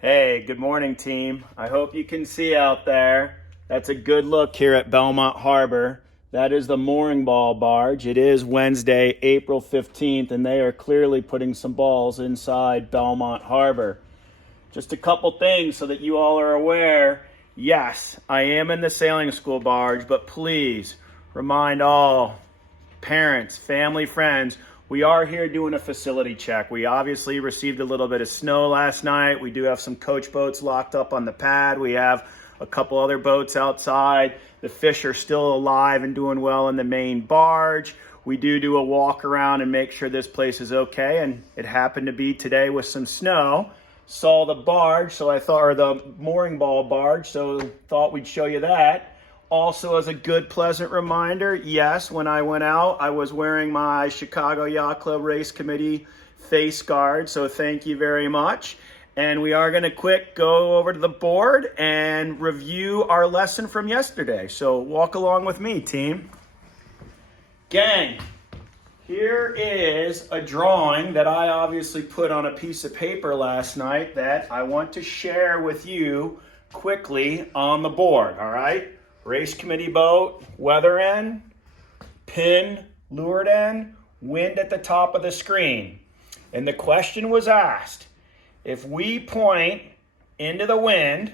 Hey, good morning, team. I hope you can see out there. That's a good look here at Belmont Harbor. That is the mooring ball barge. It is Wednesday, April 15th, and they are clearly putting some balls inside Belmont Harbor. Just a couple things so that you all are aware. Yes, I am in the sailing school barge, but please remind all parents, family, friends, we are here doing a facility check. We obviously received a little bit of snow last night. We do have some coach boats locked up on the pad. We have a couple other boats outside. The fish are still alive and doing well in the main barge. We do a walk around and make sure this place is okay. And it happened to be today with some snow. Saw the barge, so I thought, or the mooring ball barge, so thought we'd show you that. Also, as a good, pleasant reminder, yes, when I went out, I was wearing my Chicago Yacht Club Race Committee face guard, so thank you very much. And we are going to go over to the board and review our lesson from yesterday. So walk along with me, team. Gang, here is a drawing that I obviously put on a piece of paper last night that I want to share with you quickly on the board, all right? Race committee boat, weather end, pin, leeward end, wind at the top of the screen. And the question was asked, if we point into the wind,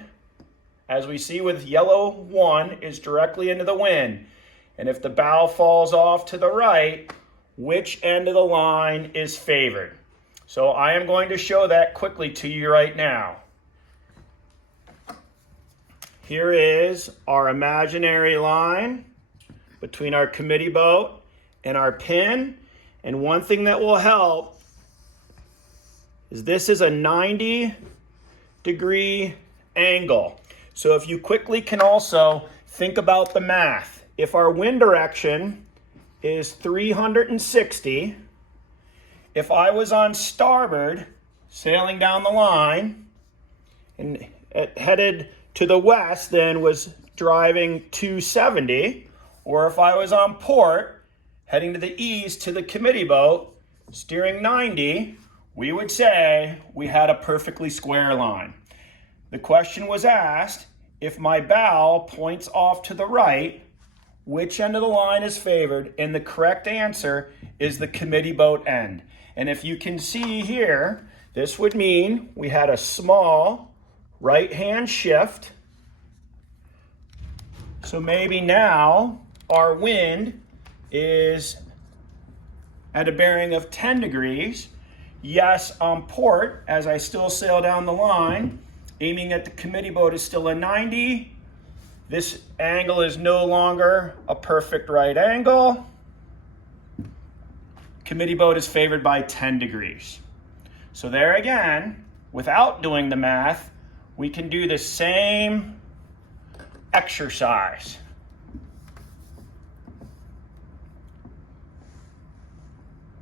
as we see with yellow 1 is directly into the wind, and if the bow falls off to the right, which end of the line is favored? So I am going to show that quickly to you right now. Here is our imaginary line between our committee boat and our pin. And one thing that will help is this is a 90-degree angle. So if you quickly can also think about the math. If our wind direction is 360, if I was on starboard sailing down the line and headed to the west, then was driving 270, or if I was on port, heading to the east to the committee boat, steering 90, we would say we had a perfectly square line. The question was asked, if my bow points off to the right, which end of the line is favored? And the correct answer is the committee boat end. And if you can see here, this would mean we had a small right-hand shift. So maybe now our wind is at a bearing of 10 degrees. Yes, on port, as I still sail down the line, aiming at the committee boat is still a 90. This angle is no longer a perfect right angle. Committee boat is favored by 10 degrees. So there again, without doing the math, we can do the same exercise.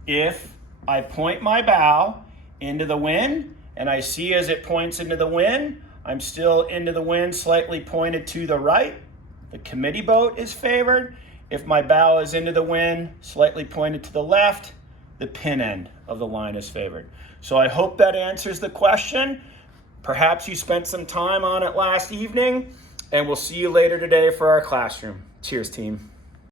If I point my bow into the wind and I see as it points into the wind, I'm still into the wind, slightly pointed to the right, the committee boat is favored. If my bow is into the wind, slightly pointed to the left, the pin end of the line is favored. So I hope that answers the question. Perhaps you spent some time on it last evening, and we'll see you later today for our classroom. Cheers, team.